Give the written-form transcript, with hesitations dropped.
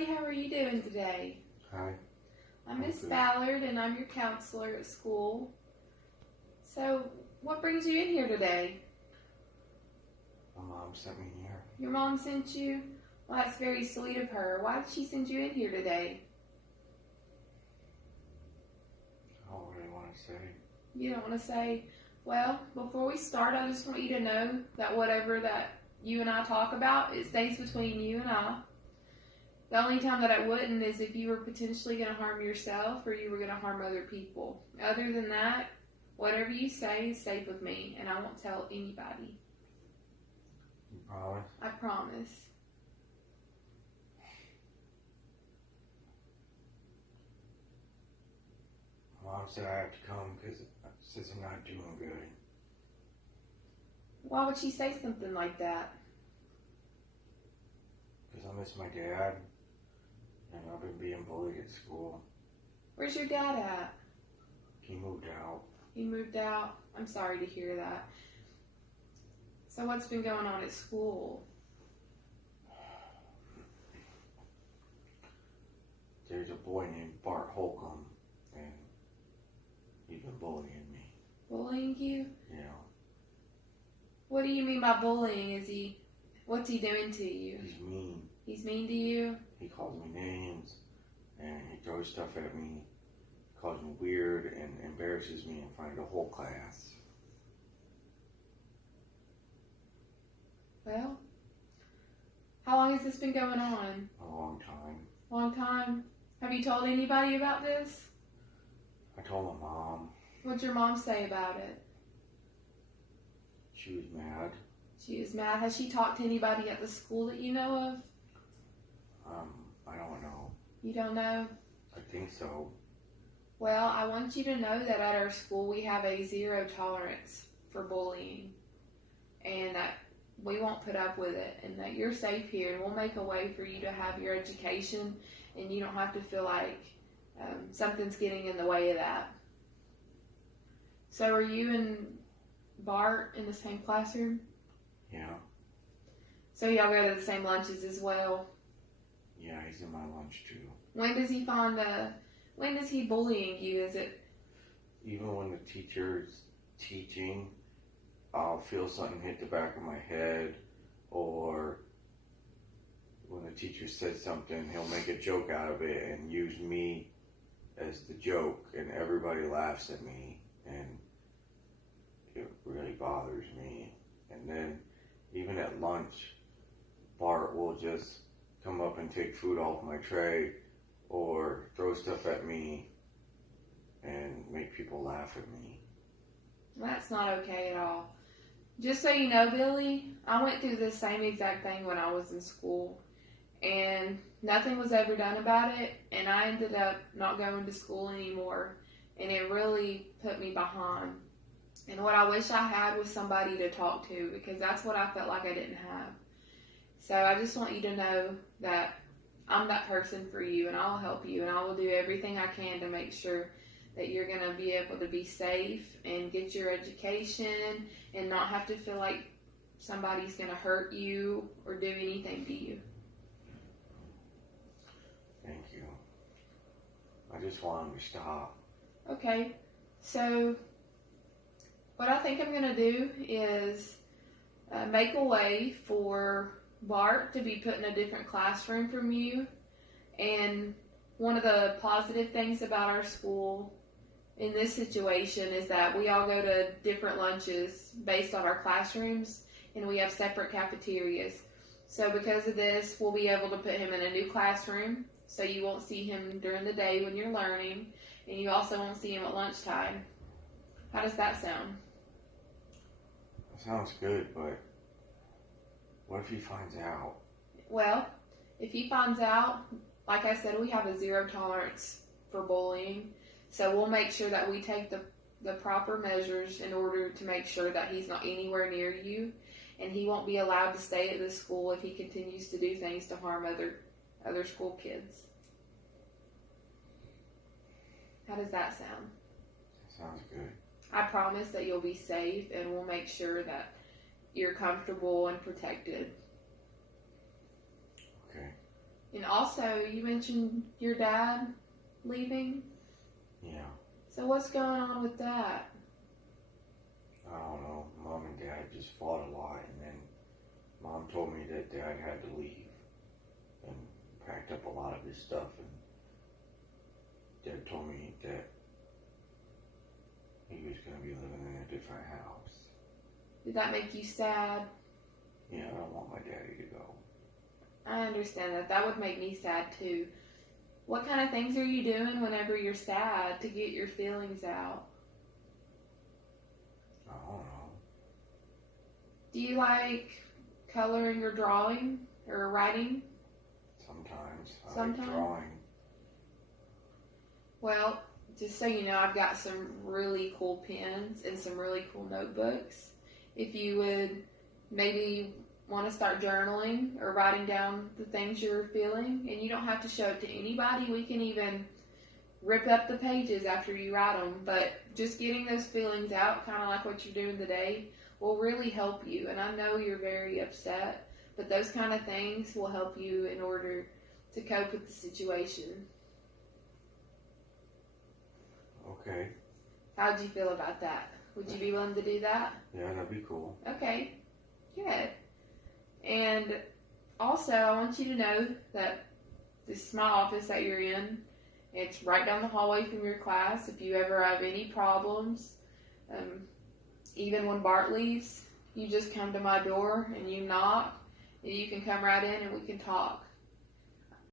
Billy, how are you doing today? Hi. I'm Miss good. Ballard and I'm your counselor at school. So, what brings you in here today? My mom sent me here. Your mom sent you? Well, that's very sweet of her. Why did she send you in here today? I don't really want to say. You don't want to say? Well, before we start, I just want you to know that whatever that you and I talk about, it stays between you and I. The only time that I wouldn't is if you were potentially going to harm yourself or you were going to harm other people. Other than that, whatever you say is safe with me, and I won't tell anybody. You promise? I promise. My mom said I have to come because since I'm not doing good. Why would she say something like that? Because I miss my dad. And I've been being bullied at school. Where's your dad at? He moved out. He moved out? I'm sorry to hear that. So what's been going on at school? There's a boy named Bart Holcomb. And he's been bullying me. Bullying you? Yeah. What do you mean by bullying? What's he doing to you? He's mean. He's mean to you? He calls me names. And he throws stuff at me. Calls me weird and embarrasses me in front of the whole class. Well, how long has this been going on? A long time. Long time. Have you told anybody about this? I told my mom. What'd your mom say about it? She was mad. She is mad. Has she talked to anybody at the school that you know of? I don't know. You don't know? I think so. Well, I want you to know that at our school we have a zero tolerance for bullying, and that we won't put up with it, and that you're safe here, and we'll make a way for you to have your education, and you don't have to feel like something's getting in the way of that. So are you and Bart in the same classroom? Yeah. So y'all go to the same lunches as well? Yeah, he's in my lunch too. When does he bullying you? Is it Even when the teacher's teaching, I'll feel something hit the back of my head, or when the teacher says something, he'll make a joke out of it and use me as the joke, and everybody laughs at me, and it really bothers me. And then even at lunch, Bart will just come up and take food off my tray or throw stuff at me and make people laugh at me. That's not okay at all. Just so you know, Billy, I went through the same exact thing when I was in school, and nothing was ever done about it, and I ended up not going to school anymore, and it really put me behind. And what I wish I had was somebody to talk to, because that's what I felt like I didn't have. So I just want you to know that I'm that person for you, and I'll help you, and I will do everything I can to make sure that you're going to be able to be safe and get your education and not have to feel like somebody's going to hurt you or do anything to you. Thank you. I just want him to stop. Okay, so what I think I'm going to do is make a way for Bart to be put in a different classroom from you. And one of the positive things about our school in this situation is that we all go to different lunches based on our classrooms, and we have separate cafeterias. So because of this, we'll be able to put him in a new classroom, so you won't see him during the day when you're learning, and you also won't see him at lunchtime. How does that sound? That sounds good, but what if he finds out? Well, if he finds out, like I said, we have a zero tolerance for bullying. So we'll make sure that we take the proper measures in order to make sure that he's not anywhere near you, and he won't be allowed to stay at this school if he continues to do things to harm other school kids. How does that sound? Sounds good. I promise that you'll be safe, and we'll make sure that you're comfortable and protected. Okay. And also, you mentioned your dad leaving. Yeah. So what's going on with that? I don't know. Mom and Dad just fought a lot, and then Mom told me that Dad had to leave and packed up a lot of his stuff, and Dad told me that he was going to be living in a different house. Did that make you sad? Yeah, I don't want my daddy to go. I understand that. That would make me sad too. What kind of things are you doing whenever you're sad to get your feelings out? I don't know. Do you like coloring or drawing or writing? Sometimes. I Sometimes? like drawing. Well, just so you know, I've got some really cool pens and some really cool notebooks. If you would maybe want to start journaling or writing down the things you're feeling, and you don't have to show it to anybody. We can even rip up the pages after you write them, but just getting those feelings out, kind of like what you're doing today, will really help you. And I know you're very upset, but those kind of things will help you in order to cope with the situation. Okay. How'd you feel about that? Would you be willing to do that? Yeah, that'd be cool. Okay, good. And also, I want you to know that this is my office that you're in. It's right down the hallway from your class. If you ever have any problems, even when Bart leaves, you just come to my door and you knock, and you can come right in and we can talk.